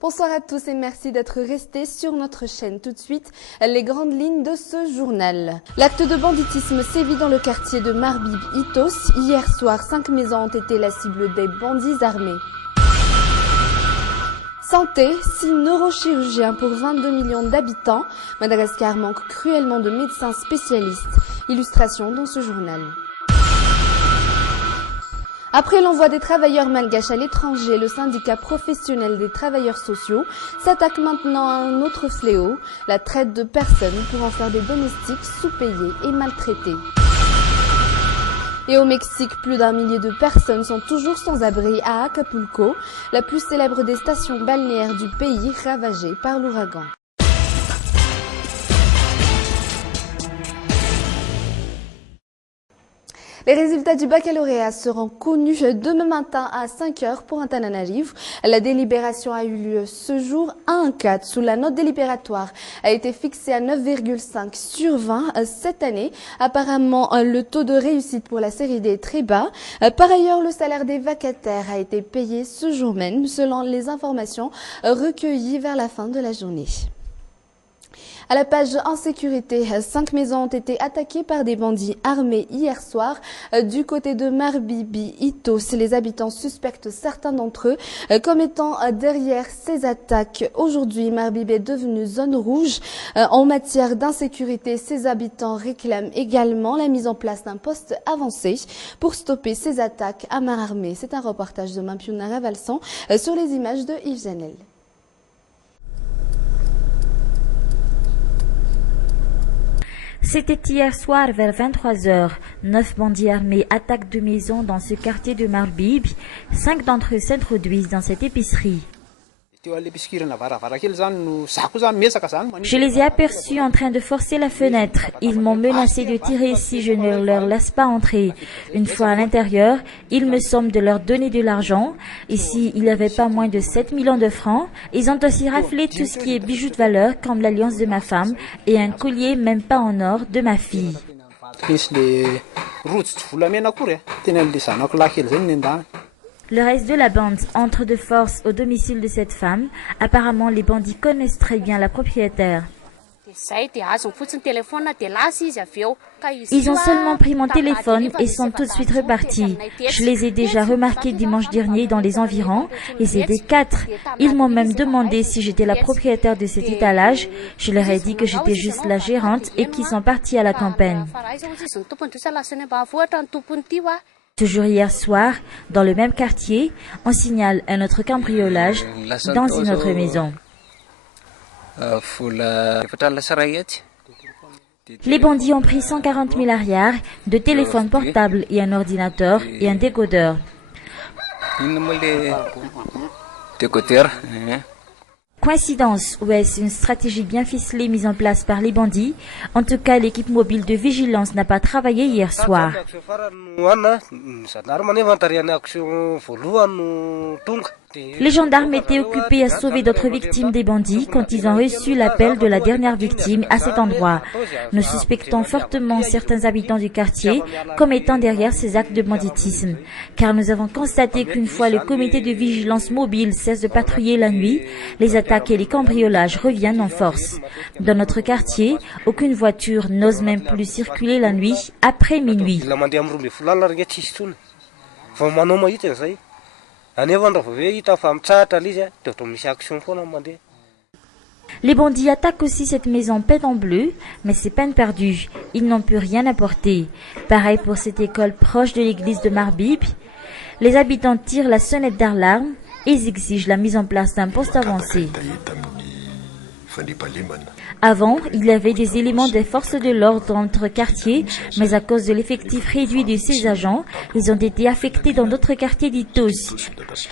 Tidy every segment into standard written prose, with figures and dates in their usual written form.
Bonsoir à tous et merci d'être restés sur notre chaîne. Tout de suite, les grandes lignes de ce journal. L'acte de banditisme sévit dans le quartier de Marbib-Itos. Hier soir, 5 maisons ont été la cible des bandits armés. Santé, 6 neurochirurgiens pour 22 millions d'habitants. Madagascar manque cruellement de médecins spécialistes. Illustration dans ce journal. Après l'envoi des travailleurs malgaches à l'étranger, le syndicat professionnel des travailleurs sociaux s'attaque maintenant à un autre fléau, la traite de personnes pour en faire des domestiques sous-payés et maltraités. Et au Mexique, plus d'1 millier de personnes sont toujours sans abri à Acapulco, la plus célèbre des stations balnéaires du pays ravagée par l'ouragan. Les résultats du baccalauréat seront connus demain matin à 5 h pour Antananarivo. La délibération a eu lieu ce jour à 1,4. Sous la note délibératoire a été fixée à 9,5 sur 20 cette année. Apparemment, le taux de réussite pour la série D est très bas. Par ailleurs, le salaire des vacataires a été payé ce jour même, selon les informations recueillies vers la fin de la journée. À la page insécurité, 5 maisons ont été attaquées par des bandits armés hier soir du côté de Marbib-Itos. Les habitants suspectent certains d'entre eux comme étant derrière ces attaques. Aujourd'hui, Marbib est devenue zone rouge. En matière d'insécurité, ces habitants réclament également la mise en place d'un poste avancé pour stopper ces attaques à main armée. C'est un reportage de Mampiuna Ravalsan sur les images de Yves Janel. C'était hier soir vers 23 h. 9 bandits armés attaquent 2 maisons dans ce quartier de Marbib. 5 d'entre eux s'introduisent dans cette épicerie. Je les ai aperçus en train de forcer la fenêtre. Ils m'ont menacé de tirer si je ne leur laisse pas entrer. Une fois à l'intérieur, ils me somment de leur donner de l'argent. Ici, il n'y avait pas moins de 7 millions de francs. Ils ont aussi raflé tout ce qui est bijoux de valeur, comme l'alliance de ma femme et un collier même pas en or de ma fille. Le reste de la bande entre de force au domicile de cette femme. Apparemment, les bandits connaissent très bien la propriétaire. Ils ont seulement pris mon téléphone et sont tout de suite repartis. Je les ai déjà remarqués dimanche dernier dans les environs. Ils étaient 4. Ils m'ont même demandé si j'étais la propriétaire de cet étalage. Je leur ai dit que j'étais juste la gérante et qu'ils sont partis à la campagne. Toujours hier soir, dans le même quartier, on signale un autre cambriolage dans une autre maison. Les bandits ont pris 140 000 arrières, 2 téléphones portables et un ordinateur et un décodeur. Coïncidence ou est-ce une stratégie bien ficelée mise en place par les bandits? En tout cas, l'équipe mobile de vigilance n'a pas travaillé hier soir. Les gendarmes étaient occupés à sauver d'autres victimes des bandits quand ils ont reçu l'appel de la dernière victime à cet endroit. Nous suspectons fortement certains habitants du quartier comme étant derrière ces actes de banditisme, car nous avons constaté qu'une fois le comité de vigilance mobile cesse de patrouiller la nuit, les attaques et les cambriolages reviennent en force. Dans notre quartier, aucune voiture n'ose même plus circuler la nuit après minuit. Les bandits attaquent aussi cette maison peinte en bleu, mais c'est peine perdue. Ils n'ont pu rien apporter. Pareil pour cette école proche de l'église de Marbib. Les habitants tirent la sonnette d'alarme et ils exigent la mise en place d'un poste avancé. Avant, il y avait des éléments des forces de l'ordre dans notre quartier, mais à cause de l'effectif réduit de ces agents, ils ont été affectés dans d'autres quartiers d'Itos.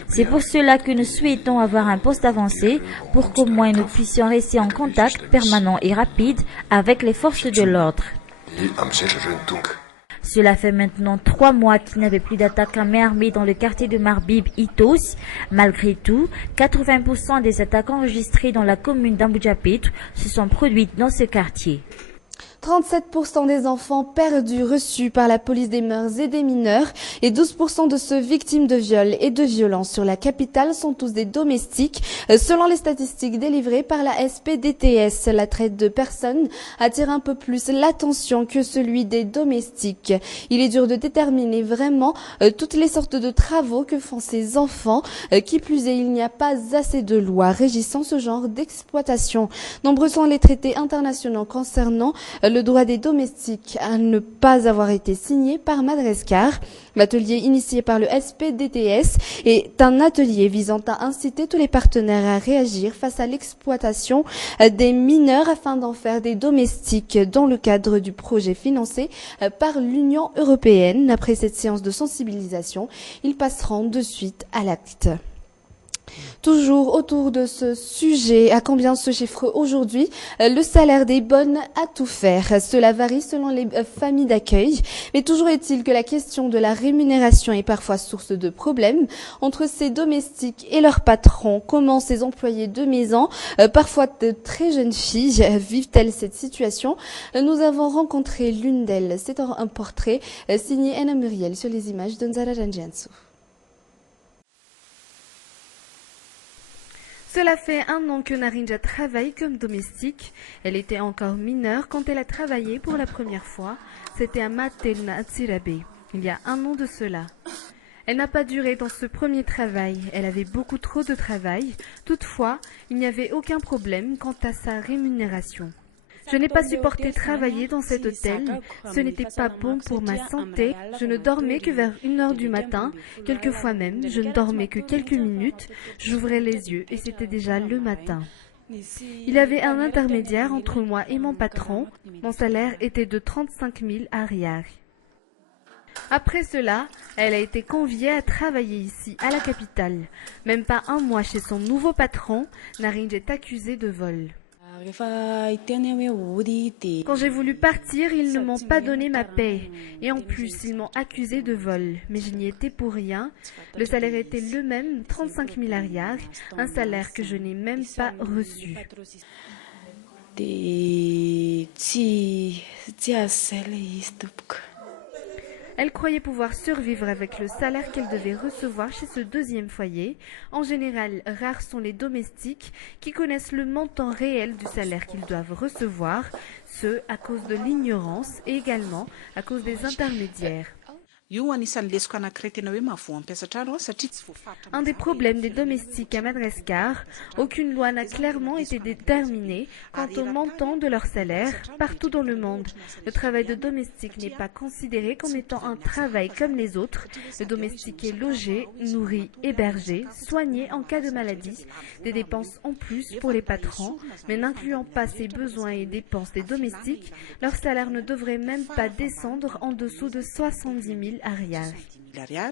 C'est pour cela que nous souhaitons avoir un poste avancé pour qu'au moins nous puissions rester en contact permanent et rapide avec les forces de l'ordre. Cela fait maintenant 3 mois qu'il n'y avait plus d'attaques à main armée dans le quartier de Marbib-Itos. Malgré tout, 80% des attaques enregistrées dans la commune d'Ambujapetro se sont produites dans ce quartier. 37% des enfants perdus reçus par la police des mœurs et des mineurs et 12% de ceux victimes de viols et de violences sur la capitale sont tous des domestiques. Selon les statistiques délivrées par la SPDTS, la traite de personnes attire un peu plus l'attention que celui des domestiques. Il est dur de déterminer vraiment toutes les sortes de travaux que font ces enfants. Qui plus est, il n'y a pas assez de lois régissant ce genre d'exploitation. Nombreux sont les traités internationaux concernant le droit des domestiques à ne pas avoir été signé par Madagascar. L'atelier initié par le SPDTS est un atelier visant à inciter tous les partenaires à réagir face à l'exploitation des mineurs afin d'en faire des domestiques dans le cadre du projet financé par l'Union européenne. Après cette séance de sensibilisation, ils passeront de suite à l'acte. Toujours autour de ce sujet, à combien se chiffre aujourd'hui le salaire des bonnes à tout faire? Cela varie selon les familles d'accueil, mais toujours est-il que la question de la rémunération est parfois source de problèmes entre ces domestiques et leurs patrons. Comment ces employés de maison, parfois de très jeunes filles, vivent-elles cette situation? Nous avons rencontré l'une d'elles. C'est un portrait signé Anna Muriel sur les images de Nzara Ranjiansou. Cela fait 1 an que Narinja travaille comme domestique. Elle était encore mineure quand elle a travaillé pour la première fois. C'était à Materna Tsirabe, il y a 1 an de cela. Elle n'a pas duré dans ce premier travail. Elle avait beaucoup trop de travail. Toutefois, il n'y avait aucun problème quant à sa rémunération. Je n'ai pas supporté travailler dans cet hôtel. Ce n'était pas bon pour ma santé. Je ne dormais que vers 1h du matin. Quelquefois même, je ne dormais que quelques minutes. J'ouvrais les yeux et c'était déjà le matin. Il y avait un intermédiaire entre moi et mon patron. Mon salaire était de 35 000 ariary. Après cela, elle a été conviée à travailler ici, à la capitale. Même pas 1 mois chez son nouveau patron, Narinja est accusée de vol. Quand j'ai voulu partir, ils ne m'ont pas donné ma paie. Et en plus, ils m'ont accusé de vol. Mais je n'y étais pour rien. Le salaire était le même, 35 000 ariary, un salaire que je n'ai même pas reçu. Elle croyait pouvoir survivre avec le salaire qu'elle devait recevoir chez ce deuxième foyer. En général, rares sont les domestiques qui connaissent le montant réel du salaire qu'ils doivent recevoir, ce à cause de l'ignorance et également à cause des intermédiaires. Un des problèmes des domestiques à Madagascar, aucune loi n'a clairement été déterminée quant au montant de leur salaire partout dans le monde. Le travail de domestique n'est pas considéré comme étant un travail comme les autres. Le domestique est logé, nourri, hébergé, soigné en cas de maladie, des dépenses en plus pour les patrons, mais n'incluant pas ces besoins et dépenses des domestiques, leur salaire ne devrait même pas descendre en dessous de 70 000 ariary. Certains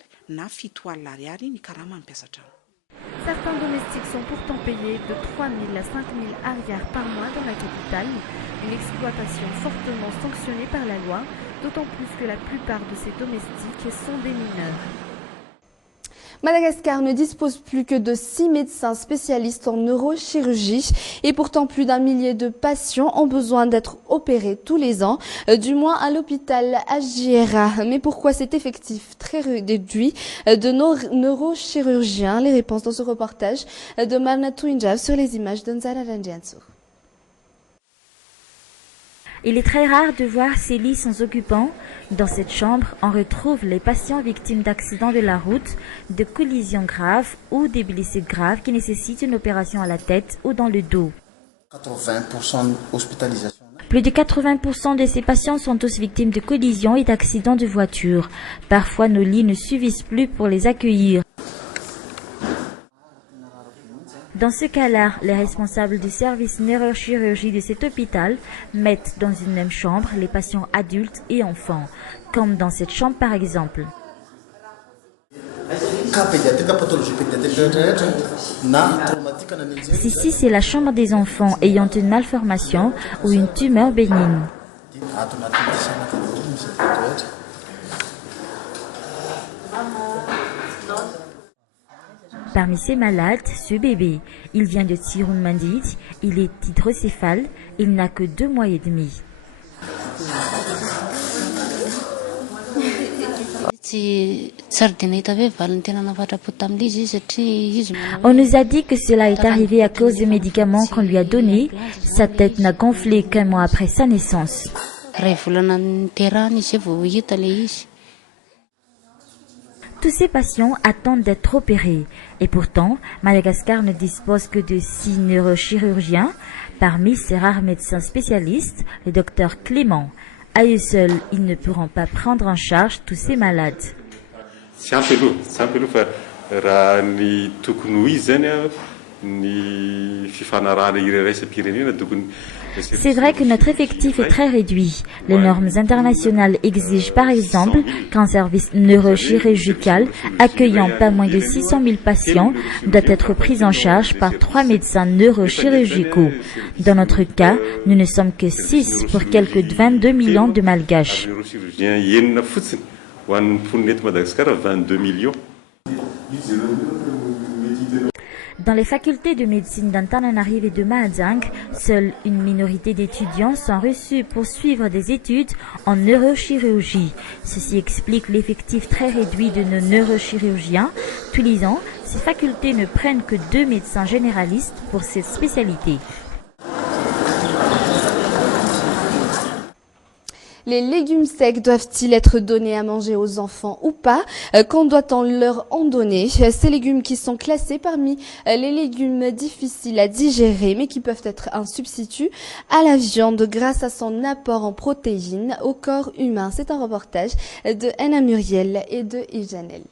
domestiques sont pourtant payés de 3 000 à 5 000 ariary par mois dans la capitale, une exploitation fortement sanctionnée par la loi, d'autant plus que la plupart de ces domestiques sont des mineurs. Madagascar ne dispose plus que de 6 médecins spécialistes en neurochirurgie et pourtant plus d'1 millier de patients ont besoin d'être opérés tous les ans, du moins à l'hôpital Agiera. Mais pourquoi cet effectif très réduit de nos neurochirurgiens? Les réponses dans ce reportage de Marnatou Injav sur les images de Nzara Ranjiansou. Il est très rare de voir ces lits sans occupants. Dans cette chambre, on retrouve les patients victimes d'accidents de la route, de collisions graves ou des blessures graves qui nécessitent une opération à la tête ou dans le dos. 80% hospitalisation. Plus de 80% de ces patients sont tous victimes de collisions et d'accidents de voiture. Parfois, nos lits ne suffisent plus pour les accueillir. Dans ce cas-là, les responsables du service neurochirurgie de cet hôpital mettent dans une même chambre les patients adultes et enfants, comme dans cette chambre par exemple. Ici, c'est la chambre des enfants ayant une malformation ou une tumeur bénigne. Parmi ces malades, ce bébé, il vient de Tirunmandit, il est hydrocéphale, il n'a que 2 mois et demi. On nous a dit que cela est arrivé à cause des médicaments qu'on lui a donnés. Sa tête n'a gonflé qu'un mois après sa naissance. Tous ces patients attendent d'être opérés. Et pourtant, Madagascar ne dispose que de 6 neurochirurgiens. Parmi ces rares médecins spécialistes, le docteur Clément. À eux seuls, ils ne pourront pas prendre en charge tous ces malades. C'est vrai que notre effectif est très réduit. Les normes internationales exigent par exemple qu'un service neurochirurgical accueillant pas moins de 600 000 patients doit être pris en charge par 3 médecins neurochirurgicaux. Dans notre cas, nous ne sommes que 6 pour quelques 22 millions de Malgaches. Dans les facultés de médecine d'Antananarive et de Mahajang, seule une minorité d'étudiants sont reçus pour suivre des études en neurochirurgie. Ceci explique l'effectif très réduit de nos neurochirurgiens. Tous les ans, ces facultés ne prennent que 2 médecins généralistes pour cette spécialité. Les légumes secs doivent-ils être donnés à manger aux enfants ou pas? Quand doit-on leur en donner? Ces légumes qui sont classés parmi les légumes difficiles à digérer mais qui peuvent être un substitut à la viande grâce à son apport en protéines au corps humain. C'est un reportage de Anna Muriel et de Ijanel.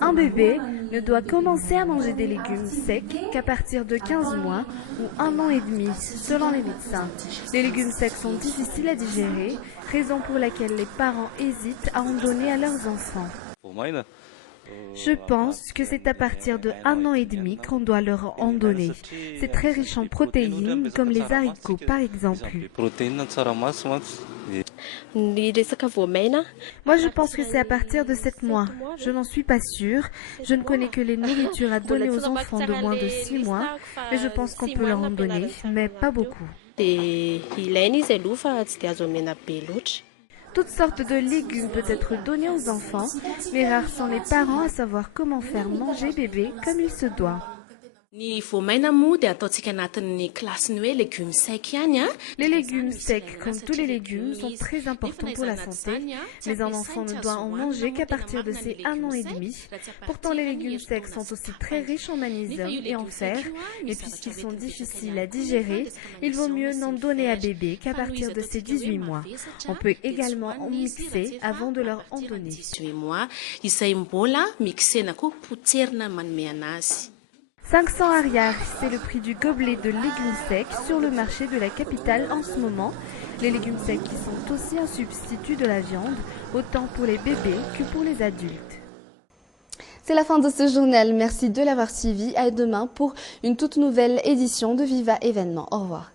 Un bébé ne doit commencer à manger des légumes secs qu'à partir de 15 mois ou 1 an et demi, selon les médecins. Les légumes secs sont difficiles à digérer, raison pour laquelle les parents hésitent à en donner à leurs enfants. Je pense que c'est à partir de 1 an et demi qu'on doit leur en donner. C'est très riche en protéines, comme les haricots par exemple. Moi, je pense que c'est à partir de 7 mois. Je n'en suis pas sûre. Je ne connais que les nourritures à donner aux enfants de moins de 6 mois, mais je pense qu'on peut leur en donner, mais pas beaucoup. Toutes sortes de légumes peuvent être donnés aux enfants, mais rares sont les parents à savoir comment faire manger bébé comme il se doit. Les légumes secs, comme tous les légumes, sont très importants pour la santé, mais un enfant ne doit en manger qu'à partir de ses 1 an et demi. Pourtant, les légumes secs sont aussi très riches en magnésium et en fer, et puisqu'ils sont difficiles à digérer, il vaut mieux n'en donner à bébé qu'à partir de ses 18 mois. On peut également en mixer avant de leur en donner. 500 ariars, c'est le prix du gobelet de légumes secs sur le marché de la capitale en ce moment. Les légumes secs qui sont aussi un substitut de la viande, autant pour les bébés que pour les adultes. C'est la fin de ce journal. Merci de l'avoir suivi. À demain pour une toute nouvelle édition de Viva Événement. Au revoir.